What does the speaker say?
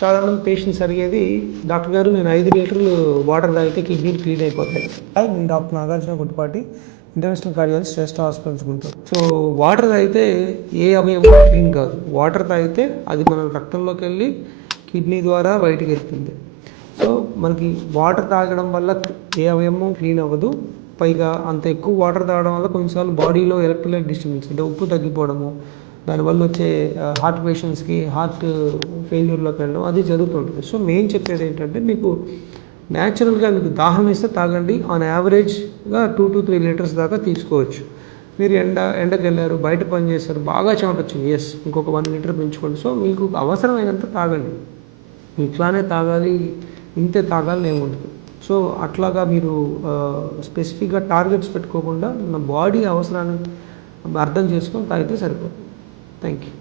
చాలామంది పేషెంట్స్ అడిగేది, డాక్టర్ గారు నేను 5 లీటర్లు వాటర్ తాగితే కిడ్నీలు క్లీన్ అయిపోతాయి. నేను doctor Nagarjuna Guttipati, international cardiologist, Shreshta hospitals Guntur. So water తాగితే ఏ అవయవం క్లీన్ కాదు. వాటర్ తాగితే అది మన రక్తంలోకి వెళ్ళి కిడ్నీ ద్వారా బయటికి వెళ్తుంది. సో మనకి వాటర్ తాగడం వల్ల ఏ అవయవం క్లీన్ అవ్వదు. పైగా అంత ఎక్కువ వాటర్ తాగడం వల్ల కొన్నిసార్లు బాడీలో ఎలక్ట్రోలైట్ డిస్టర్బెన్స్, అంటే ఉప్పు తగ్గిపోవడము, దానివల్ల వచ్చే హార్ట్ పేషెంట్స్కి హార్ట్ ఫెయిల్యూర్లోకి వెళ్ళడం అది జరుగుతుంటుంది. సో మెయిన్ చెప్పేది ఏంటంటే, మీకు న్యాచురల్గా మీకు దాహం వేస్తే తాగండి. ఆన్ యావరేజ్గా 2 to 3 లీటర్స్ దాకా తీసుకోవచ్చు. మీరు ఎండకి వెళ్ళారు, బయట పని చేశారు, బాగా చెమట వచ్చింది, ఎస్ ఇంకొక 1 లీటర్ పెంచుకోండి. సో మీకు అవసరమైనంత తాగండి. ఇట్లానే తాగాలి, ఇంతే తాగాలని ఏముండదు. సో అట్లాగా మీరు స్పెసిఫిక్గా టార్గెట్స్ పెట్టుకోకుండా మన బాడీ అవసరాన్ని అర్థం చేసుకొని తాగితే సరిపోతుంది. Thank you.